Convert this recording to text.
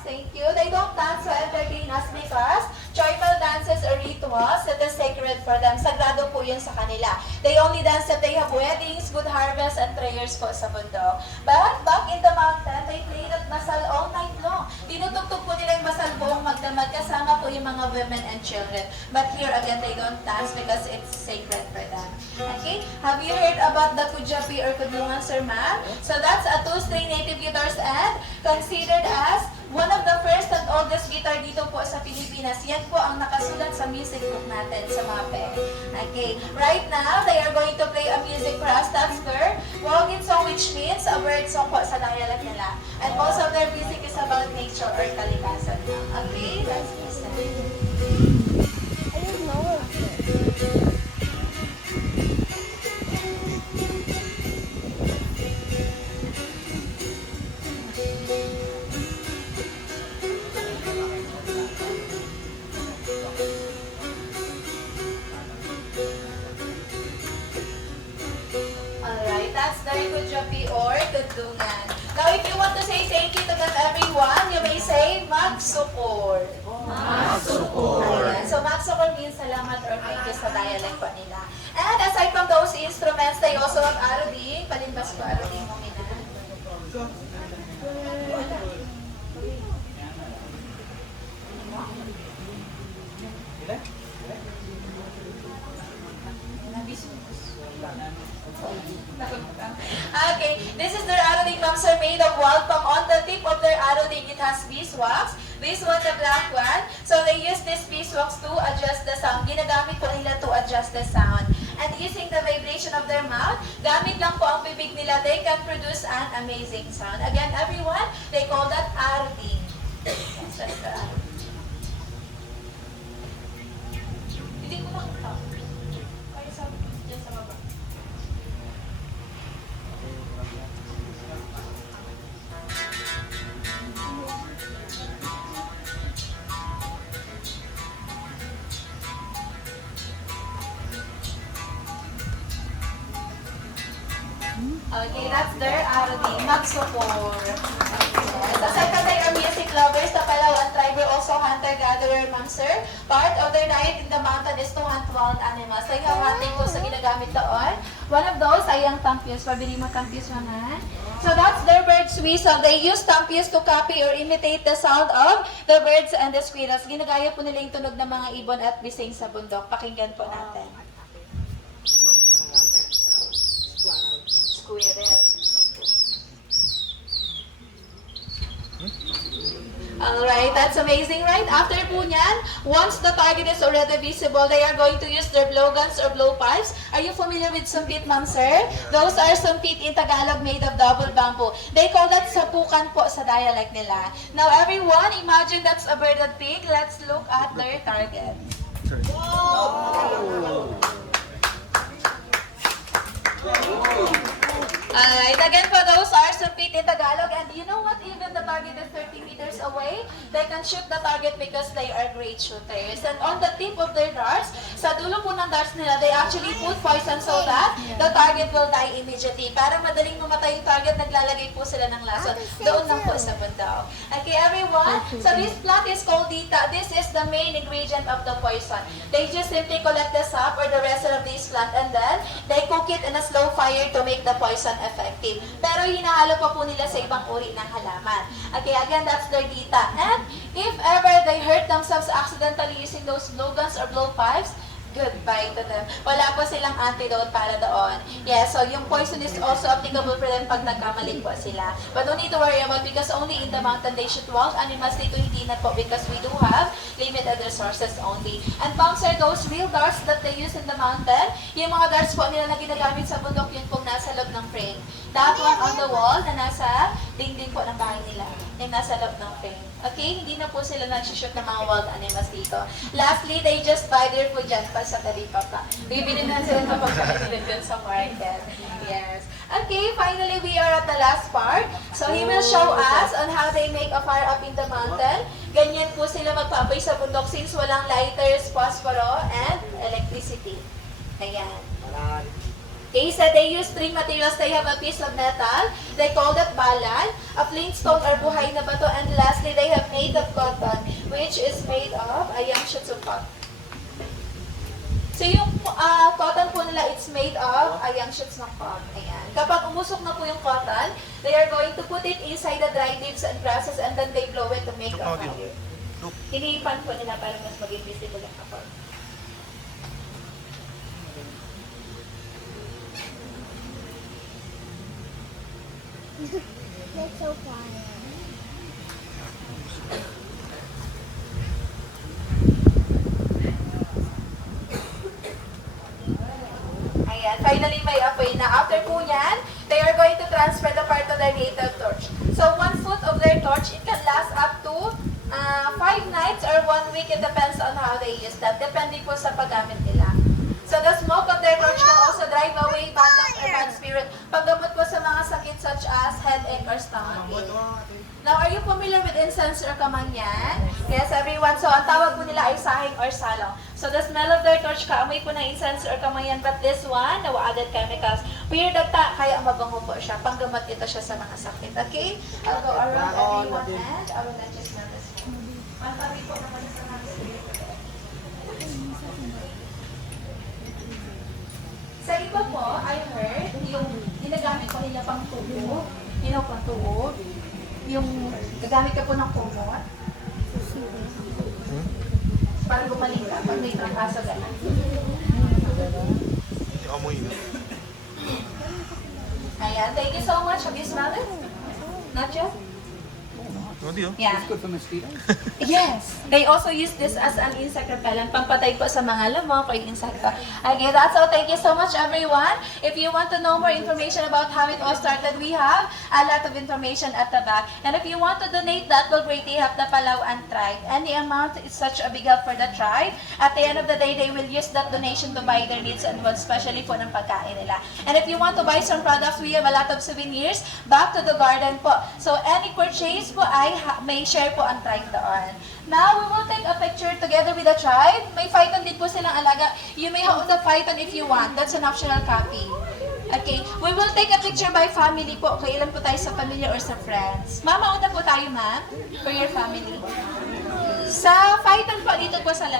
Thank you. They don't dance to entertain us because joyful dances are rituals that is sacred for them. Sagrado po yun sa kanila. They only dance if they have weddings, good harvest, and prayers po sa bundok. But back in the mountain, they played at basal all night long. Tinutugtog po nila yung basal buong magdamag kasama po yung mga women and children. But here again, they don't dance because it's sacred for them. Okay? Have you heard about the Kujapi or Kudlungan, Sir Ma'am? So that's a two-string native guitars and considered as one of the first and oldest guitar dito po sa Pilipinas. Yan po ang nakasulat sa music book natin sa MAPE. Okay. Right now, they are going to play a music for us. That's their Wogin song, which means a word song po sa dialect nila. And also their music is about nature or kalikasan. Okay? Let's listen. I don't know. Alright, that's the Kujapi or Kudlungan. Now, if you want to say thank you to them everyone, you may say Magsukor. Ayan. So, Magsukor means salamat or thank you sa dialect po nila. And aside from those instruments, they also have aruding. Palimbas ko aruding mo mina. Okay, this is their aruding, ma'am sir, made of walpang. On the tip of their aruding, it has beeswax. This one, the black one. So they use this beeswax to adjust the sound. Ginagamit po nila to adjust the sound. And using the vibration of their mouth, gamit lang po ang bibig nila, they can produce an amazing sound. Again, everyone, they call that aruding. Yes, that's the aruding. Hindi ko nakita. Kaya sabi ko dyan sa baba. Okay, that's their aruding. Magsukor. Yes. Aside from their music lovers, the Palawan tribe were also hunter-gatherer, ma'am sir. Part of their diet in the mountain is to hunt wild animals. Like how hunting ko sa ginagamit doon. One of those ay ang tampios. Pabili mo tampios mo na. So that's their bird's whistle. They use tampios to copy or imitate the sound of the birds and the squirrels. Ginagaya po nila yung tunog ng mga ibon at bising sa bundok. Pakinggan po natin. Squirrel. Alright, that's amazing, right? After po niyan, once the target is already visible, they are going to use their blowguns or blowpipes. Are you familiar with sumpit, ma'am, sir? Those are sumpit in Tagalog made of double bamboo. They call that sapukan po sa dialect nila. Now, everyone, imagine that's a birded pig. Let's look at their target. Alright, again for those are sumpit in Tagalog, and you know what, even the target is 30 meters away, they can shoot the target because they are great shooters. And on the tip of their darts, sa dulo po ng darts nila, they actually put poison so that the target will die immediately. Para madaling mamatay yung target, naglalagay po sila ng lason. Doon lang po sa bundok. Okay, everyone, so this plant is called dita. This is the main ingredient of the poison. They just simply collect the sap or the resin of this plant, and then they cook it in a slow fire to make the poison effective. Pero hinahalo pa po nila sa ibang uri ng halaman. Okay, again, that's their dita. And if ever they hurt themselves accidentally using those blowguns or blowpipes, goodbye to them. Wala po silang antidote para doon. Yes, so yung poison is also applicable for them pag nagkamali po sila. But don't need to worry about because only in the mountain they shoot wild animals. Dito hindi na po because we do have limited resources only. And pumps are those real darts that they use in the mountain. Yung mga darts po nila na ginagamit sa bundok, yun pong nasa loob ng frame. That one on the wall na nasa dingding po ng bahay nila. Yung nasa loob ng frame. Okay, hindi na po sila nag-shoot ng mga wild animals dito. Lastly, they just buy their food dyan pa sa talipapa. Bibili na sila kapag pinili dyan sa market. Yes. Okay, finally, we are at the last part. So, he will show us on how they make a fire up in the mountain. Ganyan po sila magpapay sa bundok since walang lighters, posporo, and electricity. Ayan. Okay, so they use three materials. They have a piece of metal. They call that balan, a flint stone or buhay na bato, and lastly, they have made of young shoots ng cotton. Ayan. Kapag umusok na po yung cotton, they are going to put it inside the dry leaves and grasses and then they blow it to make a fire. Hinihipan po nila para mas maging visible ang kapag. That's so fun. Ayan, finally may apoy na. After po yan, they are going to transfer the part of their native torch. So 1 foot of their torch, it can last up to 5 nights or 1 week. It depends on how they use that. Depende po sa paggamit nila. So the smoke of their torch can also drive away bad luck or bad spirit. Paggamot po sa mga sakit such as headache or stomach ache. Now, are you familiar with incense or kamanyan? Yes, everyone. So, ang tawag po nila ay sahing or salong. So, the smell of their torch, kaamoy po ng incense or kamanyan. But this one, no added chemicals. Weird dagta, kaya mabango po siya. Panggamot ito siya sa mga sakit. Okay? I'll go around everyone and I will let you smell this one. Mantabi po naman sa mga spirit. Sa iba po, I heard, yung ginagamit po nila pang tubo. Pang tubo. Yung gagamit ka po ng kumot. Para gumaling ka pag may trangkaso gano'n. Amoy na. Ayan, thank you so much. Have you smelled it? Not yet? Hindi oh. Yeah. It's good for mosquitoes. Yes. They also use this as an insect repellent. Pampatay po sa mga lamok o insekto. Okay, that's all. Thank you so much, everyone. If you want to know more information about how it all started, we have a lot of information at the back. And if you want to donate, that will greatly help the Palawan tribe. Any amount is such a big help for the tribe. At the end of the day, they will use that donation to buy their needs and wants, especially po ng pagkain nila. And if you want to buy some products, we have a lot of souvenirs back to the garden po. So any purchase po ay may share po ang tribe doon. Now, we will take a picture together with the tribe. May python din po silang alaga. You may hold the python if you want. That's an optional copy. Okay, we will take a picture by family po. Okay, ilan po tayo sa pamilya or sa friends. Mama, una po tayo, ma'am, for your family. Sa python po, dito po sa